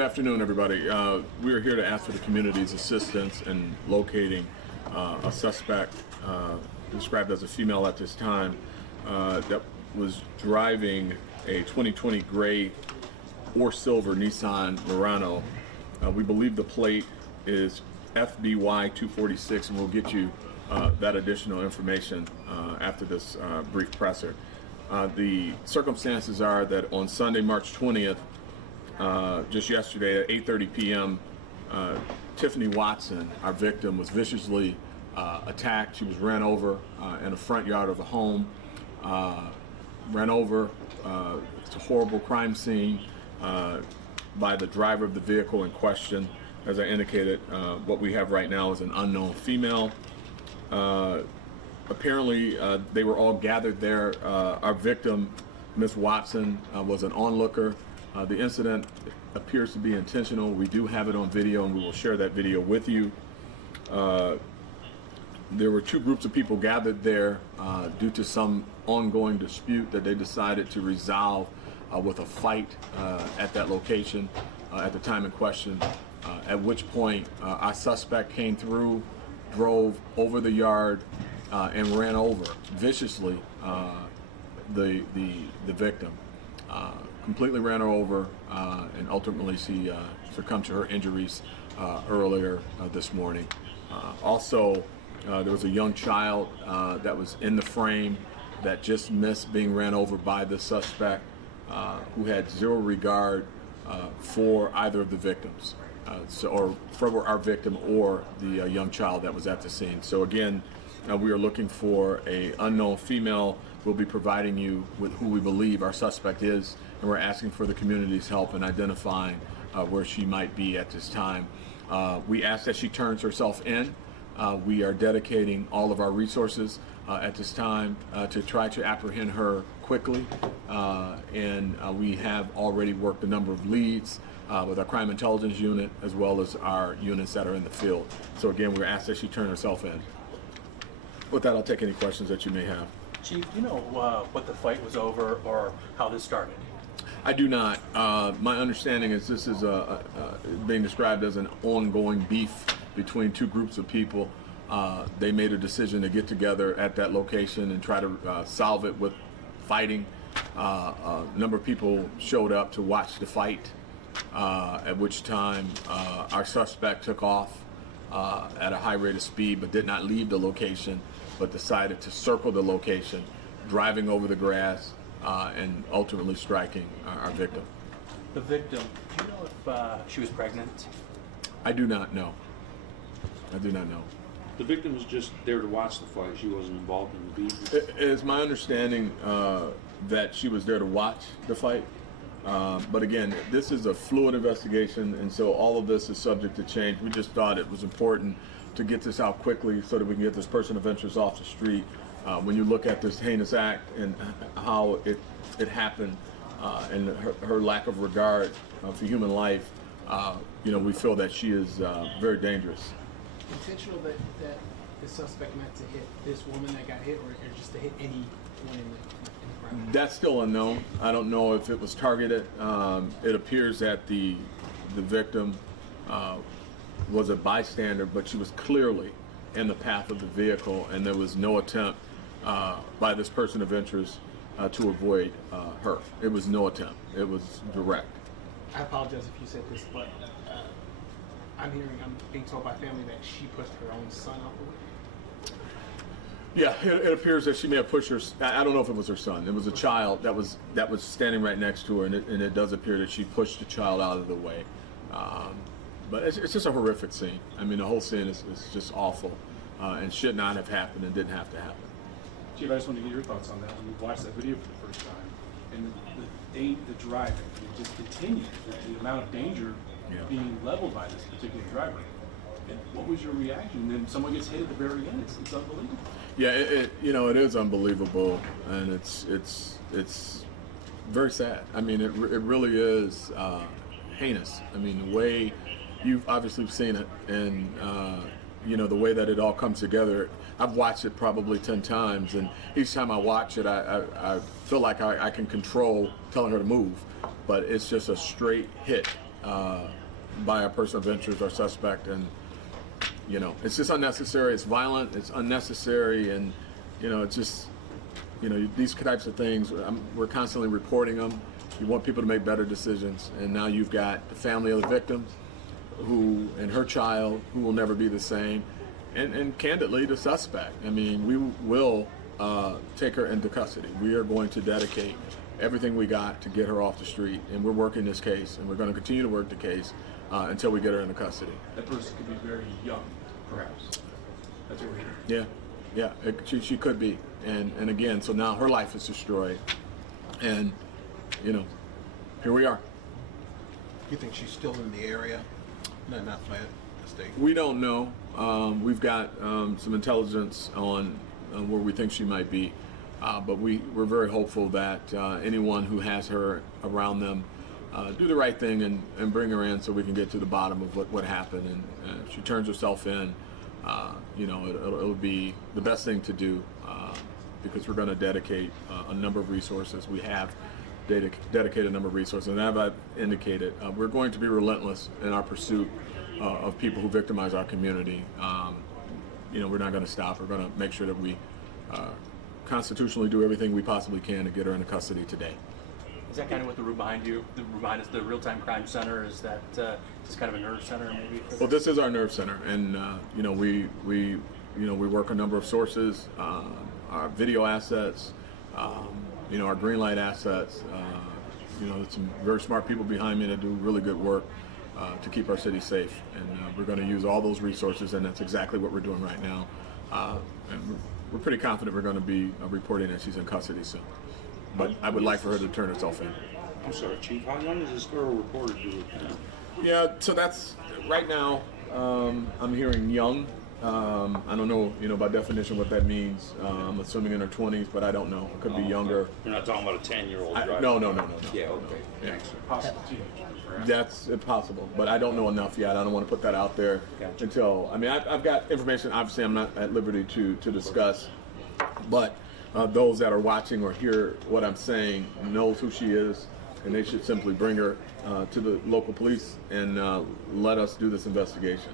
Good afternoon, everybody. We are here to ask for the community's assistance in locating a suspect described as a female at this time that was driving a 2020 gray or silver Nissan Murano. We believe the plate is FBY 246, and we'll get you that additional information after this brief presser. The circumstances are that on Sunday, March 20th, just yesterday at 8:30 p.m., Tiffany Watson, our victim, was viciously attacked. She was ran over in the front yard of a home. Ran over. It's a horrible crime scene by the driver of the vehicle in question. As I indicated, what we have right now is an unknown female. Apparently, they were all gathered there. Our victim, Ms. Watson, was an onlooker. The incident appears to be intentional. We do have it on video, and we will share that video with you. There were two groups of people gathered there due to some ongoing dispute that they decided to resolve with a fight at that location at the time in question, at which point our suspect came through, drove over the yard, and ran over viciously the victim. Completely ran her over, and ultimately she succumbed to her injuries earlier this morning. Also, there was a young child that was in the frame that just missed being ran over by the suspect, who had zero regard for either of the victims, or for our victim or the young child that was at the scene. So again, we are looking for an unknown female. We'll be providing you with who we believe our suspect is, and we're asking for the community's help in identifying where she might be at this time. We ask that she turns herself in. We are dedicating all of our resources at this time to try to apprehend her quickly, and we have already worked a number of leads with our crime intelligence unit as well as our units that are in the field. So again, we're asked that she turn herself in. With that, I'll take any questions that you may have. Chief, do you know what the fight was over or how this started? I do not. My understanding is this is being described as an ongoing beef between two groups of people. They made a decision to get together at that location and try to solve it with fighting. A number of people showed up to watch the fight, at which time our suspect took off at a high rate of speed, but did not leave the location, but decided to circle the location, driving over the grass, and ultimately striking our victim. The victim, do you know if she was pregnant? I do not know. I do not know. The victim was just there to watch the fight. She wasn't involved in the beef. It is my understanding that she was there to watch the fight. But again, this is a fluid investigation, and so all of this is subject to change. We just thought it was important to get this out quickly so that we can get this person of interest off the street. When you look at this heinous act and how it happened, and her lack of regard for human life, we feel that she is very dangerous. Intentional that the suspect meant to hit this woman that got hit, or just to hit anyone in the crowd? That's still unknown. I don't know if it was targeted. It appears that the victim was a bystander, but she was clearly in the path of the vehicle, and there was no attempt by this person of interest to avoid her. It was no attempt. It was direct. I apologize if you said this, but I'm being told by family that she pushed her own son off the way. Yeah, it appears that she may have pushed her. I don't know if it was her son. It was a child that was standing right next to her, and it does appear that she pushed the child out of the way. But it's just a horrific scene. I mean, the whole scene is just awful, and should not have happened and didn't have to happen. Chief, I just want to get your thoughts on that. When you watched that video for the first time, and the driving, it just continues. The amount of danger being leveled by this particular driver. And what was your reaction? And then someone gets hit at the very end. It's unbelievable. Yeah, it is unbelievable, and it's very sad. I mean, it really is heinous. I mean, the way you've obviously seen it, and the way that it all comes together. I've watched it probably 10 times, and each time I watch it, I feel like I can control telling her to move, but it's just a straight hit by a person of interest or suspect, and it's just unnecessary. It's violent. It's unnecessary, and it's just these types of things. We're constantly reporting them. You want people to make better decisions, and now you've got the family of the victim, and her child, who will never be the same, and candidly, the suspect. I mean, we will take her into custody. We are going to dedicate everything we got to get her off the street, and we're working this case, and we're going to continue to work the case until we get her into custody. That person could be very young, perhaps. That's what we're hearing. Yeah, she could be, and again, so now her life is destroyed, and here we are. You think she's still in the area? Not Flint State. We don't know. We've got some intelligence on where we think she might be, but we're very hopeful that anyone who has her around them do the right thing and bring her in so we can get to the bottom of what happened. And if she turns herself in, it'll be the best thing to do because we're going to dedicate a number of resources. We have dedicated a number of resources, and as I've indicated, we're going to be relentless in our pursuit of people who victimize our community. We're not going to stop. We're going to make sure that we constitutionally do everything we possibly can to get her into custody today. Is that kind of what remind us the Real-Time Crime Center? Is that just kind of a nerve center maybe? Well, this is our nerve center, and we work a number of sources, our video assets, our green light assets. There's some very smart people behind me that do really good work to keep our city safe, and we're going to use all those resources, and that's exactly what we're doing right now. And we're pretty confident we're going to be reporting that she's in custody soon. But I would like for her to turn herself in. I'm sorry, Chief, how young is this girl reported to? Yeah, so that's right now. I'm hearing young. I don't know, by definition what that means. I'm assuming in her 20s, but I don't know. It could be younger. You're not talking about a 10-year-old driver? No. Yeah, okay. Yeah. Thanks. Possible teenager, perhaps. That's possible, but I don't know enough yet. I don't want to put that out there Gotcha. until. I've got information. Obviously, I'm not at liberty to discuss, but those that are watching or hear what I'm saying knows who she is, and they should simply bring her to the local police and let us do this investigation.